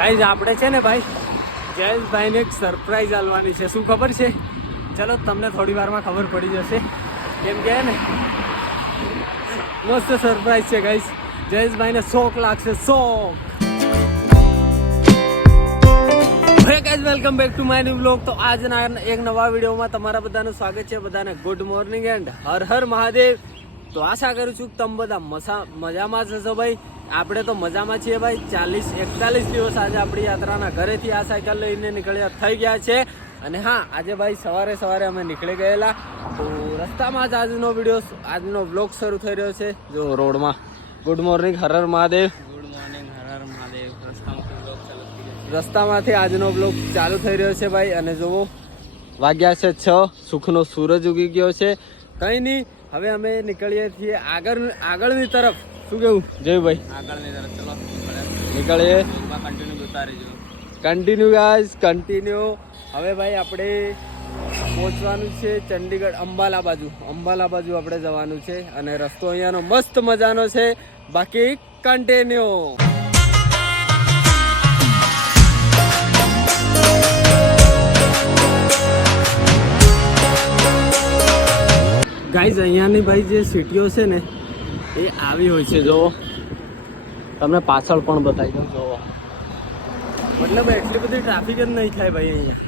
Guys આપણે છે ને ભાઈ જયેશભાઈને એક સરપ્રાઈઝ આલવાની છે. શું ખબર છે? ચલો તમને થોડી વારમાં ખબર પડી જશે. કેમ કે ને મસ્ત સરપ્રાઈઝ છે ગાઈઝ. જયેશભાઈને શોખ લાગશે, શોખ. Hey guys, welcome back to my new blog. તો આજના એક નવા વિડીયોમાં તમારા બધાનું સ્વાગત છે. બધાને good morning and her Har Mahadev. તો આશા કરું છું કે તમે બધા મજામાં જ હશો ભાઈ. આપણે તો મજામાં છીએ ભાઈ. 41 દિવસ આજે આપણી યાત્રાના ઘરેથી આ સાયકલ લઈને નીકળ્યા થઈ ગયા છે. અને હા, આજે ભાઈ સવારે અમે નીકળી ગયેલા. તો રસ્તામાં જ આજનો બ્લોગ શરૂ થઈ રહ્યો છે. જો રોડમાં ગુડ મોર્નિંગ હર હર મહાદેવ. ગુડ મોર્નિંગ હર હર મહાદેવ. રસ્તામાંથી આજનો બ્લોગ ચાલુ થઈ રહ્યો છે ભાઈ. અને જુઓ વાગ્યા છે 6. સુખનો સૂરજ ઉગી ગયો છે. કંઈ નહીં, હવે અમે નીકળીએ છીએ આગળની તરફ. શું કેવું જયભાઈ? આગળની તરફ ચલો નીકળીએ. કન્ટિન્યુ જોતા રહેજો. Continue guys, continue. હવે ભાઈ આપણે પહોંચવાનું છે ચંડીગઢ, અંબાલા બાજુ આપણે જવાનું છે. અને રસ્તો અહીંયાનો મસ્ત મજાનો છે. બાકી કન્ટિન્યુ. ગાઈઝ અહીંયાની ભાઈ જે સિટીઓ છે ને એ આવી હોય છે. જો તમને પાછળ પણ બતાવી દઉં. જો મતલબ એટલી બધી ટ્રાફિક જ નહીં થાય ભાઈ અહીંયા.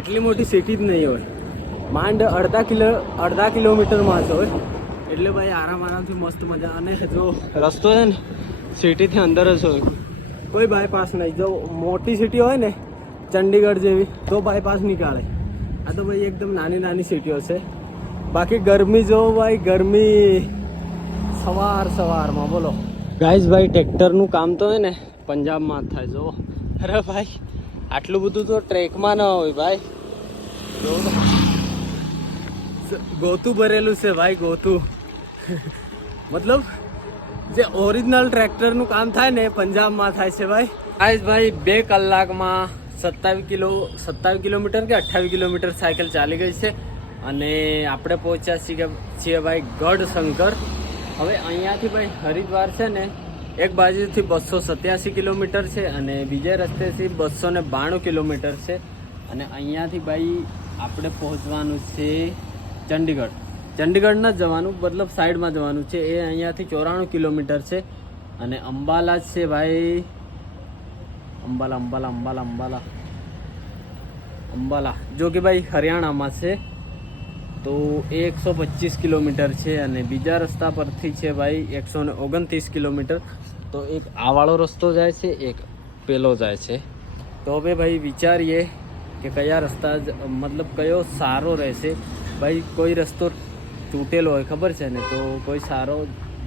એટલી મોટી સિટી જ નહીં હોય. માંડ અડધા કિલોમીટરમાં જ હોય. એટલે ભાઈ આરામથી મસ્ત મજા. અને જો રસ્તો છે ને સિટીથી અંદર જ હોય, કોઈ બાયપાસ નહીં. જો મોટી સિટી હોય ને ચંડીગઢ જેવી તો બાયપાસ નીકાળે. આ તો ભાઈ એકદમ નાની સિટીઓ છે. બાકી ગરમી જો ભાઈ, ગરમી સવારમાં બોલો. ગાઈઝ ભાઈ ટ્રેક્ટરનું કામ તો હોય ને પંજાબમાં જ થાય. જો અરે ભાઈ આટલું બધું તો ટ્રેકમાં ના હોય ભાઈ. જો ગોતું ભરેલું છે ભાઈ, ગોતું. મતલબ જે ઓરિજિનલ ટ્રેક્ટરનું કામ થાય ને પંજાબમાં થાય છે ભાઈ. ગાઈઝ ભાઈ 2 કલાકમાં 27 કિલોમીટર કે 28 કિલોમીટર સાયકલ ચાલી ગઈ છે. અને આપણે પહોંચ્યા છીએ ભાઈ ગઢશંકર. હવે અહીંયાથી ભાઈ હરિદ્વાર છે ને એક બાજુથી 287 કિલોમીટર છે અને બીજા રસ્તેથી 292 કિલોમીટર છે. અને અહીંયાથી ભાઈ આપણે પહોંચવાનું છે ચંડીગઢ. ચંડીગઢ ન જવાનું, મતલબ સાઈડમાં જવાનું છે. એ અહીંયાથી 94 કિલોમીટર છે. અને અંબાલા છે ભાઈ, અંબાલા જો કે ભાઈ હરિયાણામાં છે. તો એ 125 કિલોમીટર છે. અને બીજા રસ્તા પરથી છે ભાઈ 129 કિલોમીટર. તો એક આ વાળો રસ્તો જાય છે, એક પેલો જાય છે. તો હવે ભાઈ વિચારીએ કે કયા રસ્તા મતલબ કયો સારો રહેશે. ભાઈ કોઈ રસ્તો તૂટેલો હોય ખબર છે ને, તો કોઈ સારો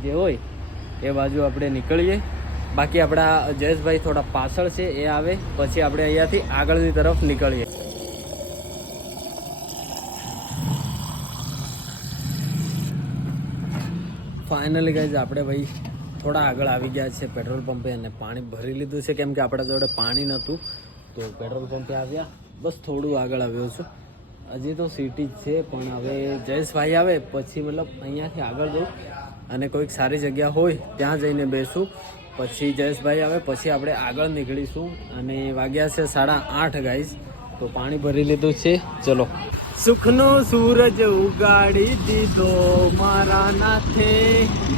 જે હોય એ બાજુ આપણે નીકળીએ. બાકી આપણા જયેશભાઈ થોડા પાછળ છે, એ આવે પછી આપણે અહીંયાથી આગળની તરફ નીકળીએ. ફાઇનલી ગાઈઝ આપણે ભાઈ થોડા આગળ આવી ગયા છે પેટ્રોલ પંપે. અને પાણી ભરી લીધું છે, કેમ કે આપણા જોડે પાણી નહોતું. તો પેટ્રોલ પંપે આવ્યા, બસ થોડું આગળ આવ્યો છું. હજી તો સિટી જ છે, પણ હવે જયેશભાઈ આવે પછી મતલબ અહીંયાથી આગળ જવું અને કોઈક સારી જગ્યા હોય ત્યાં જઈને બેસું. પછી જયેશભાઈ આવે પછી આપણે આગળ નીકળીશું. અને વાગ્યા છે 8:30 ગાઈઝ. તો પાણી ભરી લીધું છે. ચલો. સુખનો સૂરજ ઉગાડી દીધો મારા નાથે,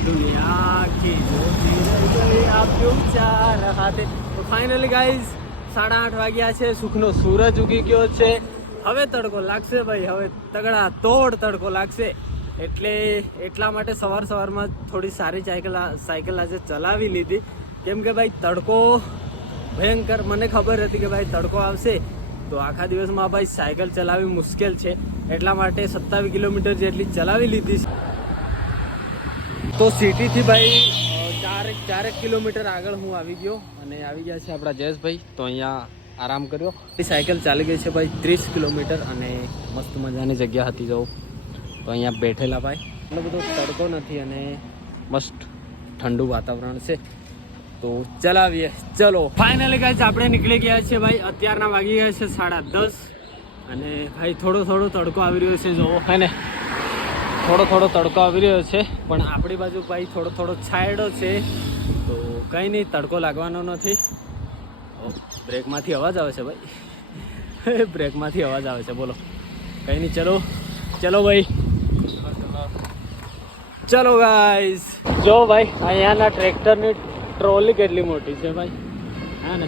દુનિયા આખી જોતી રહી આપ્યું 4 હાથે. તો ફાઇનલી ગાઈઝ 8:30 વાગ્યા છે. સુખનો સૂરજ ઉગી ગયો છે. હવે તડકો લાગશે ભાઈ, હવે તગડા તોડ તડકો લાગશે. એટલા માટે સવારમાં થોડી સારી સાયકલ આજે ચલાવી લીધી. કેમ કે ભાઈ તડકો ભયંકર, મને ખબર હતી કે ભાઈ તડકો આવશે તો આખા દિવસમાં ભાઈ સાયકલ ચલાવવી મુશ્કેલ છે. એટલા માટે 27 કિલોમીટર જેટલી ચલાવી લીધી છે. તો સિટીથી ભાઈ 4 કિલોમીટર આગળ હું આવી ગયો. અને આવી ગયા છે આપણા જયેશભાઈ. તો અહીંયા આરામ કર્યો. સાયકલ ચાલી ગઈ છે ભાઈ 30 કિલોમીટર. અને મસ્ત મજાની જગ્યા હતી. જવું તો અહીંયા બેઠેલા ભાઈ. એટલો બધો તડકો નથી અને મસ્ત ઠંડુ વાતાવરણ છે. તો ચલાવીએ. ચલો ફાઇનલી ગાઈસ આપણે નીકળી ગયા છે ભાઈ. અત્યારના વાગી ગયા છે 10:30. અને ભાઈ થોડો તડકો આવી રહ્યો છે. જોવો હે ને, થોડો તડકો આવી રહ્યો છે. પણ આપણી બાજુ ભાઈ થોડો છાંયડો છે. તો કંઈ નહીં, તડકો લાગવાનો નથી. બ્રેકમાંથી અવાજ આવે છે ભાઈ બ્રેકમાંથી અવાજ આવે છે બોલો કંઈ નહીં ચલો ચલો ભાઈ ચલો ગાઈસ જો ભાઈ અહીંયાના ટ્રેક્ટરની ટ્રોલી કેટલી મોટી છે ભાઈ હા ને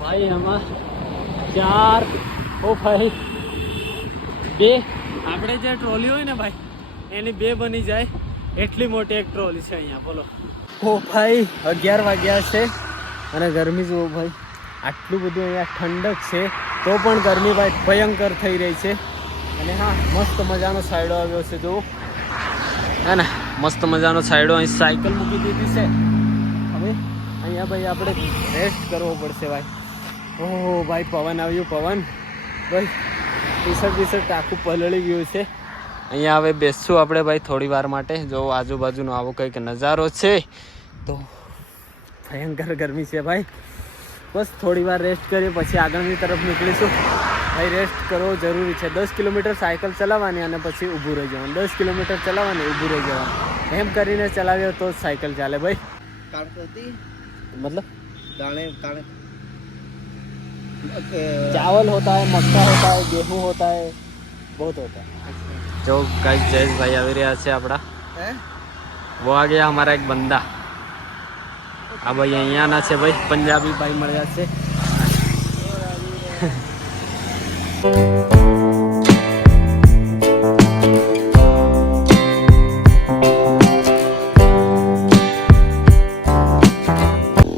ભાઈ આમાં 4 ઓ ભાઈ 2 આપણે જે ટ્રોલી હોય ને ભાઈ એની 2 બની જાય એટલી મોટી એક ટ્રોલી છે અહીંયા બોલો ઓ ભાઈ 11 વાગ્યા છે અને ગરમી જુઓ ભાઈ આટલું બધું અહીંયા ઠંડક છે તો પણ ગરમી ભાઈ ભયંકર થઈ રહી છે અને હા મસ્ત મજાનો સાઈડો આવ્યો છે જુઓ હે ને મસ્ત મજાનો સાઈડો અહીં સાયકલ મૂકી દીધી છે હવે અહીંયા ભાઈ આપણે રેસ્ટ કરવો પડશે ભાઈ ઓહો ભાઈ પવન આવ્યું પવન ભાઈ ટી-શર્ટ આખું પલળી ગયું છે અહીંયા હવે બેસશું આપણે ભાઈ થોડી વાર માટે જો આજુબાજુનો આવો કંઈક નજારો છે તો ભયંકર ગરમી છે ભાઈ બસ થોડી વાર રેસ્ટ કરીએ પછી આગળની તરફ નીકળીશું ભાઈ રેસ્ટ કરવો જરૂરી છે 10 કિલોમીટર સાયકલ ચલાવવાની અને પછી ઊભું રહી જવાનું 10 કિલોમીટર ચલાવવાની ઊભું રહી જવાનું એમ કરીને ચલાવ્યો તો જ સાયકલ ચાલે ભાઈ मतलब चावल होता है मक्का होता है गेहूं होता है बहुत होता है जो गाइस जयेश भाई આવી રહ્યા છે આપડા वो आ गया हमारा एक बंदा આ ભાઈ અહીંયાના છે ભાઈ પંજાબી ભાઈ મળ્યા છે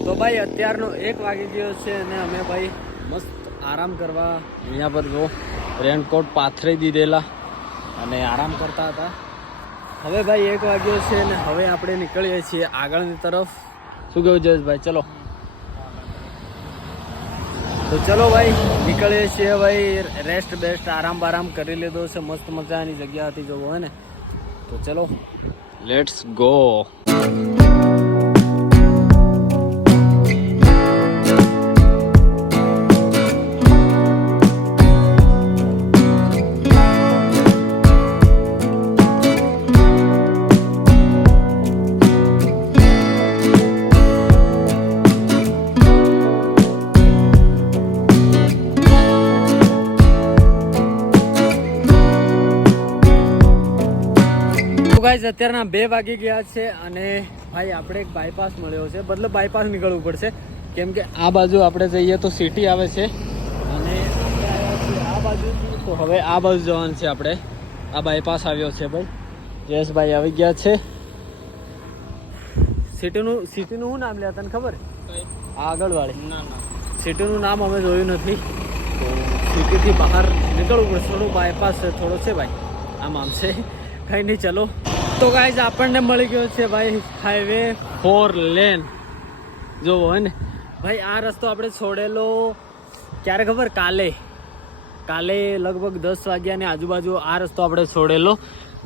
તો ભાઈ અત્યારનો 1 વાગી ગયો છે અને અમે ભાઈ મસ્ત આરામ કરવા અહીંયા પર જો રેનકોટ પાથરી દીધેલા અને આરામ કરતા હતા હવે ભાઈ 1 વાગ્યો છે અને હવે આપણે નીકળીએ છીએ આગળની તરફ શું કહ્યું જયેશભાઈ ચલો તો ચલો ભાઈ નીકળીએ છીએ ભાઈ રેસ્ટ બેસ્ટ આરામ બારામ કરી લીધો છે મસ્ત મજાની જગ્યા હતી જોવો હે ને તો ચલો લેટ્સ ગો ગાઈઝ અત્યારના 2 વાગી ગયા છે અને ભાઈ આપણે એક બાયપાસ મળ્યો છે મતલબ બાયપાસ નીકળવું પડશે કેમ કે આ બાજુ આપણે જઈએ તો સિટી આવે છે અને આપણે આવ્યા છીએ આ બાજુ તો હવે આ બાજુ જવાનું છે આપણે આ બાયપાસ આવ્યો છે ભાઈ જયેશભાઈ આવી ગયા છે સિટીનું શું નામ લે તને ખબર આગળવાળી ના સિટીનું નામ અમે જોયું નથી તો સિટીથી બહાર નીકળવું પડશે થોડું બાયપાસ છે થોડો છે ભાઈ આમ છે કંઈ નહીં ચલો તો ગાઈઝ આપણને મળી ગયો છે ભાઈ હાઈવે 4 લેન જોવો હે ને ભાઈ આ રસ્તો આપણે છોડેલો ક્યારે ખબર કાલે લગભગ 10 વાગ્યાની આજુબાજુ આ રસ્તો આપણે છોડેલો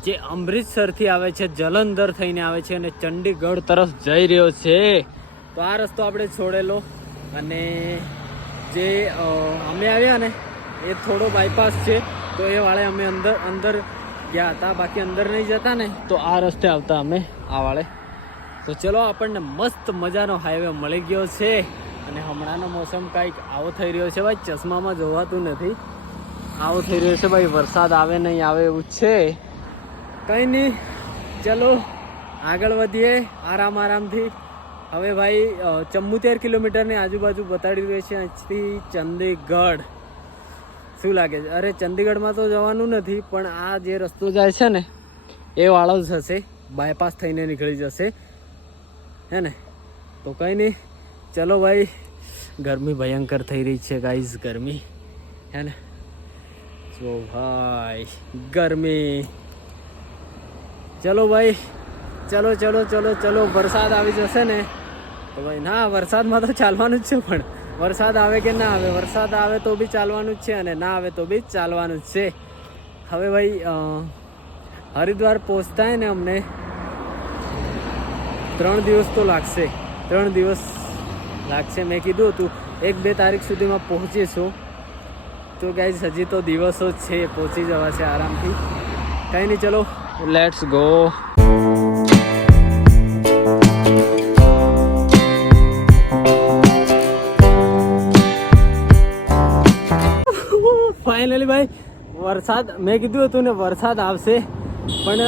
જે અમૃતસરથી આવે છે જલંધર થઈને આવે છે અને ચંડીગઢ તરફ જઈ રહ્યો છે તો આ રસ્તો આપણે છોડેલો અને જે અમે આવ્યા ને એ થોડો બાયપાસ છે તો એ વાળે અમે અંદર ગયા હતા બાકી અંદર નહીં જતા ને તો આ રસ્તે આવતા અમે આ વાળે તો ચલો આપણને મસ્ત મજાનો હાઈવે મળી ગયો છે અને હમણાંનો મોસમ કાંઈક આવો થઈ રહ્યો છે ભાઈ ચશ્મામાં જોવાતું નથી આવો થઈ રહ્યો છે ભાઈ વરસાદ આવે નહીં આવે એવું છે કંઈ નહીં ચલો આગળ વધીએ આરામથી હવે ભાઈ 74 કિલોમીટરની આજુબાજુ બતાડી રહ્યું છે અહીંથી ચંદીગઢ શું લાગે છે અરે ચંદીગઢમાં તો જવાનું નથી પણ આ જે રસ્તો જાય છે ને એ વાળો જ હશે બાયપાસ થઈને નીકળી જશે હે ને તો કંઈ નહીં ચલો ભાઈ ગરમી ભયંકર થઈ રહી છે ગાઈઝ ગરમી હે ને જો ભાઈ ગરમી ચલો ભાઈ ચલો વરસાદ આવી જશે ને તો ભાઈ ના વરસાદમાં તો ચાલવાનું જ છે પણ વરસાદ આવે કે ના આવે વરસાદ આવે તો બી ચાલવાનું જ છે અને ના આવે તો બી ચાલવાનું જ છે હવે ભાઈ હરિદ્વાર પહોંચતા ને અમને 3 દિવસ તો લાગશે 3 દિવસ લાગશે મેં કીધું હતું 1-2 તારીખ સુધીમાં પહોંચીશું તો ગાઈઝ હજી તો દિવસો જ છે પહોંચી જવા છે આરામથી કંઈ નહીં ચલો લેટ્સ ગો ફાઇનલી ભાઈ વરસાદ મેં કીધું હતું ને વરસાદ આવશે, પણ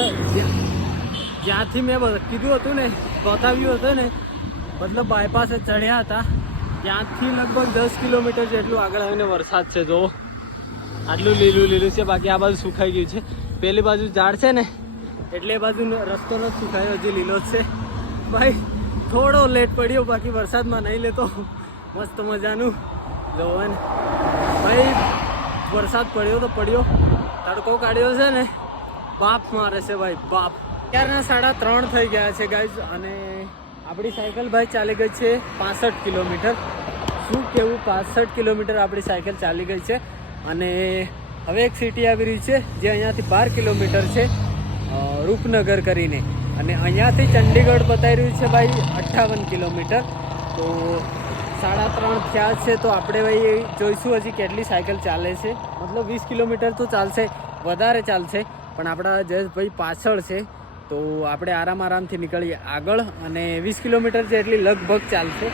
જ્યાંથી મેં કીધું હતું ને બતાવ્યું હતું ને મતલબ બાયપાસે ચડ્યા હતા ત્યાંથી લગભગ 10 કિલોમીટર જેટલું આગળ આવીને વરસાદ છે. જો આટલું લીલું લીલું છે, બાકી આ બાજુ સુકાઈ ગયું છે. પેલી બાજુ ઝાડ છે ને એટલે એ બાજુ રસ્તો નથી સુકાયો, હજી લીલો જ છે. ભાઈ થોડો લેટ પડ્યો, બાકી વરસાદમાં નહીં લેતો મસ્ત મજાનું જોવાનું. ભાઈ વરસાદ પડ્યો તો પડ્યો, તડકો કાઢ્યો છે ને બાપ મારે છે ભાઈ બાપ. અત્યારના 3:30 થઈ ગયા છે ગાઈઝ, અને આપણી સાયકલ ભાઈ ચાલી ગઈ છે 65 કિલોમીટર. શું કેવું, 65 કિલોમીટર આપણી સાયકલ ચાલી ગઈ છે. અને હવે એક સિટી આવી રહી છે જે અહીંયાથી 12 કિલોમીટર છે, રૂપનગર કરીને, અને અહીંયાથી ચંડીગઢ બતાવી રહ્યું છે ભાઈ 58 કિલોમીટર. તો 3:30 થયા છે, તો આપણે ભાઈ જોઈશું હજી કેટલી સાયકલ ચાલે છે. મતલબ 20 કિલોમીટર તો ચાલશે, વધારે ચાલશે, પણ આપણા જયેશભાઈ પાછળ છે, તો આપણે આરામથી નીકળીએ આગળ, અને 20 કિલોમીટર જેટલી લગભગ ચાલશે.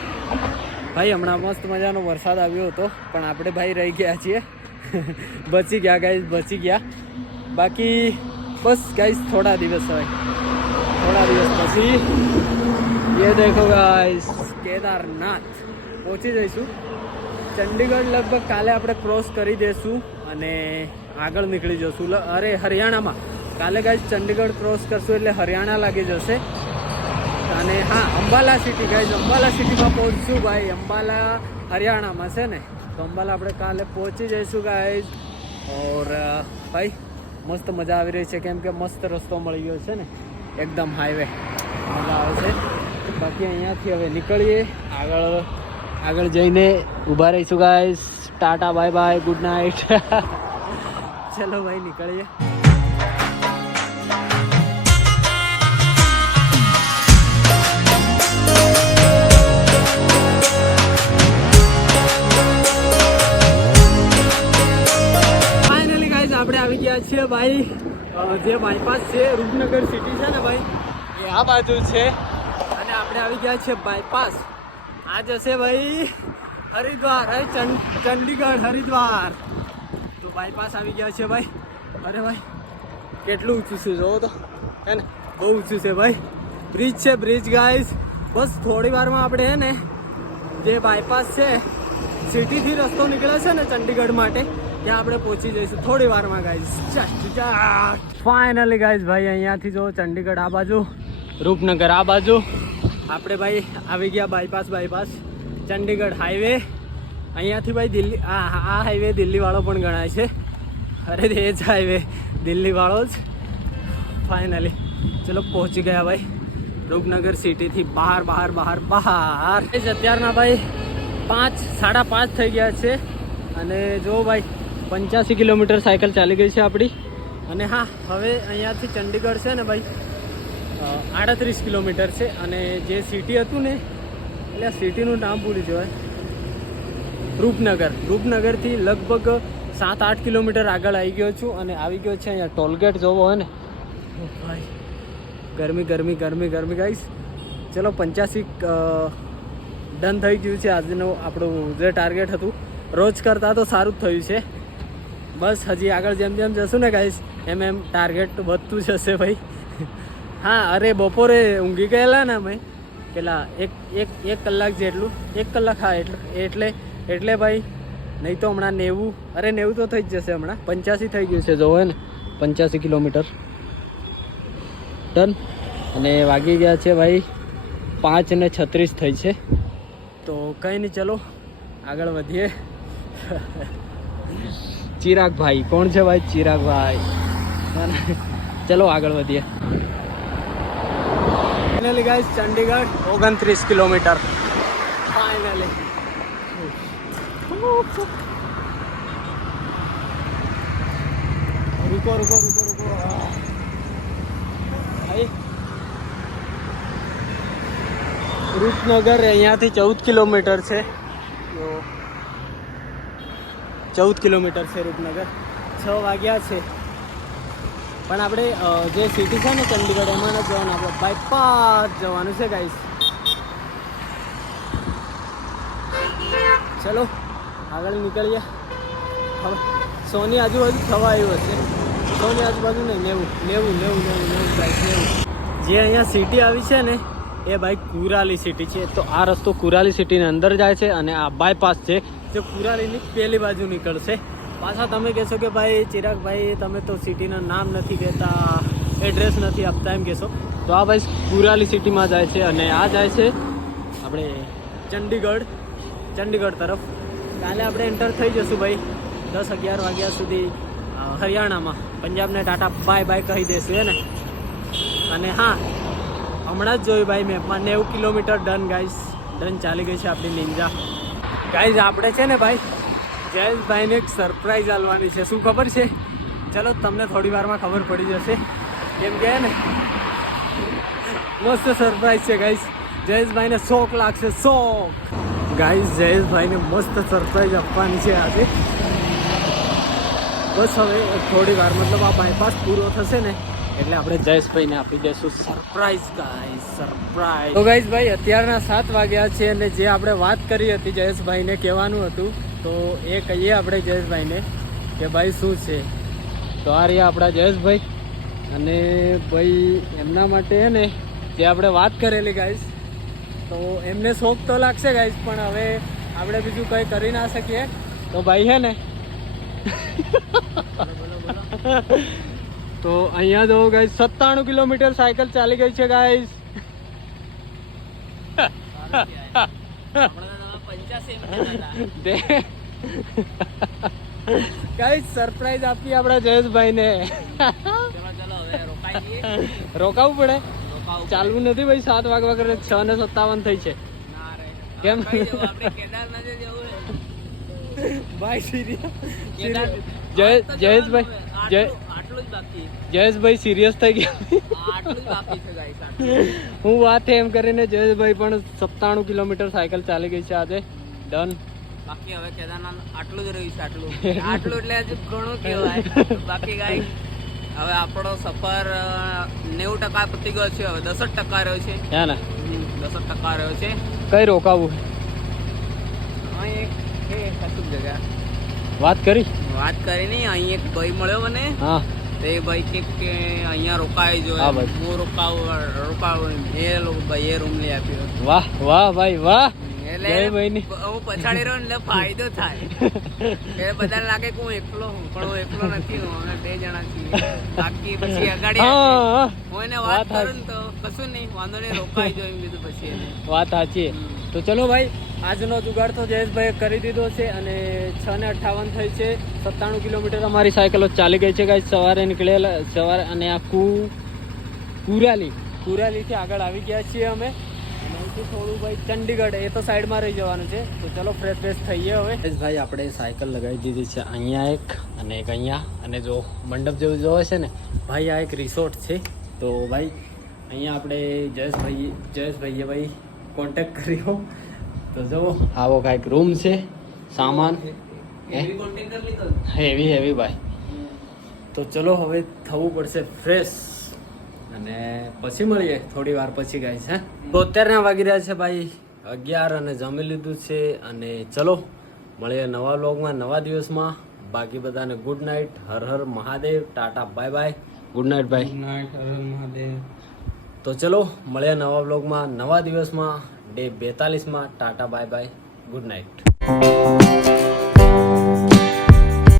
ભાઈ હમણાં મસ્ત મજાનો વરસાદ આવ્યો હતો, પણ આપણે ભાઈ રહી ગયા છીએ બચી ગયા ગાઈઝ, બચી ગયા. બાકી બસ ગાઈઝ થોડા દિવસ પછી ये देखो गाइस કેદારનાથ પહોંચી જઈશું. ચંડીગઢ લગભગ કાલે આપણે ક્રોસ કરી દઈશું અને આગળ નીકળી જશું. અરે હરિયાણામાં કાલે ગાઈસ ચંડીગઢ ક્રોસ કરશું એટલે હરિયાણા લાગી જશે. અને હા, અંબાલા સિટી ગાઈસ, અંબાલા સિટીમાં પહોંચશું ભાઈ. અંબાલા હરિયાણામાં છે ને, તો અંબાલા આપણે કાલે પહોંચી જઈશું ગાઈસ. ઓર ભાઈ મસ્ત મજા આવી રહી છે, કેમ કે મસ્ત રસ્તો મળી ગયો છે ને, એકદમ હાઈવે, મજા આવે છે. બાકી અહીંયાથી હવે નીકળીએ આગળ જઈને ઊભા રહીશું guys. Tata bye bye, good night. ચલો ભાઈ નીકળીએ. ફાઇનલી ગાઈસ આપણે આવી ગયા છીએ ભાઈ, જે બાયપાસ છે રૂપનગર સિટી છે ને ભાઈ, એ આ બાજુ છે, અને આપણે આવી ગયા છીએ બાયપાસ. આ જશે ભાઈ હરિદ્વાર, ચંડીગઢ હરિદ્વાર. તો બાયપાસ આવી ગયા છે ભાઈ. અરે ભાઈ કેટલું ઊંચું છે જોવો તો, હે ને, બહુ ઊંચું છે ભાઈ. બ્રિજ છે, બ્રિજ ગાઈસ. બસ થોડી વારમાં આપણે હે ને જે બાયપાસ છે સિટીથી રસ્તો નીકળે છે ને ચંડીગઢ માટે, ત્યાં આપણે પહોંચી જઈશું થોડી વારમાં ગાઈસ. ફાઇનલી ગાઈસ ભાઈ અહીંયાથી જો ચંડીગઢ આ બાજુ, રૂપનગર આ બાજુ, આપણે ભાઈ આવી ગયા બાયપાસ ચંડીગઢ હાઈવે. અહીંયાથી ભાઈ દિલ્હી, આ હાઈવે દિલ્હીવાળો પણ ગણાય છે. અરે એ જ હાઈવે દિલ્હીવાળો જ. ફાઇનલી ચલો પહોંચી ગયા ભાઈ રૂપનગર સિટીથી બહાર. અત્યારના ભાઈ 5:30 થઈ ગયા છે, અને જો ભાઈ 85 કિલોમીટર સાયકલ ચાલી ગઈ છે આપણી. અને હા, હવે અહીંયાથી ચંડીગઢ છે ને ભાઈ 38 કિલોમીટર છે. અને જે સિટી હતું ને, એટલે આ સિટીનું નામ ભૂલી જવાય, રૂપનગરથી લગભગ 7-8 કિલોમીટર આગળ આવી ગયો છું, અને આવી ગયો છે અહીંયા ટોલગેટ જોવો હોય ને ભાઈ. ગરમી ગાઈસ. ચલો 85 ડન થઈ ગયું છે આજનું આપણું જે ટાર્ગેટ હતું. રોજ કરતાં તો સારું જ થયું છે. બસ હજી આગળ જેમ જશું ને ગાઈસ, એમ ટાર્ગેટ વધતું જશે ભાઈ. હા, અરે બપોરે ઊંઘી ગયેલા ને અમે પેલા એક કલાક જેટલું, 1 કલાક, હા એટલે ભાઈ, નહીં તો હમણાં 90 તો થઈ જ જશે. હમણાં 85 થઈ ગયું છે જોવો ને, 85 કિલોમીટર ડન. અને વાગી ગયા છે ભાઈ 5:36 થઈ છે. તો કંઈ નહીં, ચલો આગળ વધીએ. ચિરાગ ભાઈ કોણ છે ભાઈ? ચિરાગ ભાઈ. ચલો આગળ વધીએ. Finally guys Chandigarh 29 kilometre finally. રૂકો ભાઈ. રૂપનગર અહીંયાથી 14 કિલોમીટર છે. 14 કિલોમીટર છે રૂપનગર. 6 વાગ્યા છે, પણ આપણે જે સિટી છે ને ચંડીગઢ, એમાં નથી જવાનું, આપણે બાયપાસ જવાનું છે ગાઈસ. ચલો આગળ નીકળીએ. હવે 100ની આજુબાજુ થવા આવ્યું હશે. 100ની આજુબાજુ નહીં, 90 પ્રાઇસ 90. જે અહીંયા સિટી આવી છે ને એ ભાઈ કુરાલી સિટી છે. તો આ રસ્તો કુરાલી સિટીની અંદર જાય છે અને આ બાયપાસ છે જે કુરાલીની પેલી બાજુ નીકળશે. પાછા તમે કહેશો કે ભાઈ ચિરાગભાઈ તમે તો સિટીના નામ નથી કહેતા, એડ્રેસ નથી આપતા એમ કહેશો. તો આ ભાઈ કુરાલી સિટીમાં જાય છે અને આ જાય છે આપણે ચંડીગઢ તરફ. કાલે આપણે એન્ટર થઈ જશું ભાઈ 10-11 વાગ્યા સુધી હરિયાણામાં. પંજાબને ટાટા બાય કહી દેશું ને. અને હા, હમણાં જ જોયું ભાઈ મેપમાં 90 કિલોમીટર ડન ગાઈસ, ડન ચાલી ગઈ છે આપણી નિંજા. ગાઈસ આપણે છે ને ભાઈ જયેશભાઈને એક સરપ્રાઈઝ આલવાની છે. શું ખબર છે? ચલો તમને થોડી વારમાં ખબર પડી જશે. કેમ કે ને મસ્ત સરપ્રાઈઝ છે ગાઈસ. જયેશભાઈને શોખ લાગશે, શોખ. ગાઈસ જયેશભાઈને મસ્ત સરપ્રાઈઝ આપવાની છે આજે. બસ હવે થોડી વાર, મતલબ આ બાયપાસ પૂરો થશે ને એટલે આપણે જયેશભાઈને આપી દઈશું સરપ્રાઈઝ ગાઈસ, સરપ્રાઈઝ. તો ગાઈસ ભાઈ અત્યારના 7 વાગ્યા છે અને જે આપણે વાત કરી હતી જયેશભાઈને કહેવાનું હતું તો એ કહીએ આપણે જયેશભાઈને કે ભાઈ શું છે. તો આ રહ્યા આપણા જયેશભાઈ અને ભાઈ એમના માટે ને જે આપણે વાત કરેલી ગાઈસ, તો એમને શોખ તો લાગશે ગાઈસ, પણ હવે આપણે બીજું કંઈ કરી ના શકીએ. તો ભાઈ હે ને તો અહીંયા જો ગાઈસ 97 કિલોમીટર સાયકલ ચાલી ગઈ છે ગાઈસ. ગાઈસ સરપ્રાઈઝ આપી આપણા જયેશભાઈને. રોકાવું પડે, ચાલવું નથી ભાઈ. 7 વાગ્યા કરે 6:57 થઈ છે. કેમ ભાઈ જયેશભાઈ સિરિયસ થઈ ગયા. હું વાત એમ કરીને જયેશભાઈ પણ 97 કિલોમીટર સાયકલ ચાલી ગઈ છે આજે. ડન. બાકી હવે કેદારનાથ આટલું જ રહ્યું છે. આટલું એટલે હજુ ઘણું કહેવાય. બાકી ગાઈ હવે આપણો સફર 90% પતી ગયો છે. હવે 10% રહ્યો છે. હે ને 10% રહ્યો છે. કઈ રોકાવું? અહીં એક કશું જગ્યા વાત કરી નહીં. અહીં એક ભાઈ મળ્યો મને. હા, તે ભાઈ કે અહીંયા રોકાઈ જો. હા ભાઈ. હું રોકાવું એ લોકો ભાઈ એ રૂમ લઈ આપ્યો. વાહ વાહ ભાઈ વાહ. એટલે હું પછાડી રહ્યો એટલે ફાયદો થાય. એટલે બધાને લાગે કે હું એકલો હું, પણ હું એકલો નથી. હું અમે 2 જણા છીએ. બાકી પછી અગાડી હું એને વાત કરું ને તો કશું નહીં, વાંધો નહીં, રોકાઈ જો એમ કીધું પછી એને. વાત સાચી. તો ચલો ભાઈ આજનો જુગાડ તો જયેશભાઈએ કરી દીધો છે અને 6:58 થઈ છે. 97 કિલોમીટર અમારી સાયકલો ચાલી ગઈ છે ગાઈસ. સવારે નીકળેલા સવારે અને આ કુરાલીથી આગળ આવી ગયા છીએ અમે. થોડું ભાઈ ચંડીગઢ એ તો સાઈડમાં રહી જવાનું છે. તો ચલો ફ્રેશ થઈએ હવે. ભાઈ આપણે સાયકલ લગાવી દીધી છે અહીંયા એક અને એક અહીંયા. અને જો મંડપ જેવું જોવે છે ને ભાઈ, આ એક રિસોર્ટ છે. તો ભાઈ અહીંયા આપણે જયેશભાઈએ ભાઈ કોન્ટેક્ટ કર્યો. તો જો આવો કાંઈક રૂમ છે, સામાન હેવી ભાઈ. તો ચલો હવે થવું પડશે ફ્રેશ અને પછી મળીએ થોડી વાર પછી ગાઈસ. હે 72 વાગી રહ્યા છે ભાઈ 11 અને જમી લીધું છે. અને ચલો મળીએ નવા વ્લોગમાં, નવા દિવસમાં. બાકી બધાને good night, Har Har Mahadev, tata bye bye. Good night ભાઈ. Good night, Har Har Mahadev. તો ચલો મળીએ નવા વ્લોગમાં, નવા દિવસમાં, ડે 42માં. Tata bye bye, good night.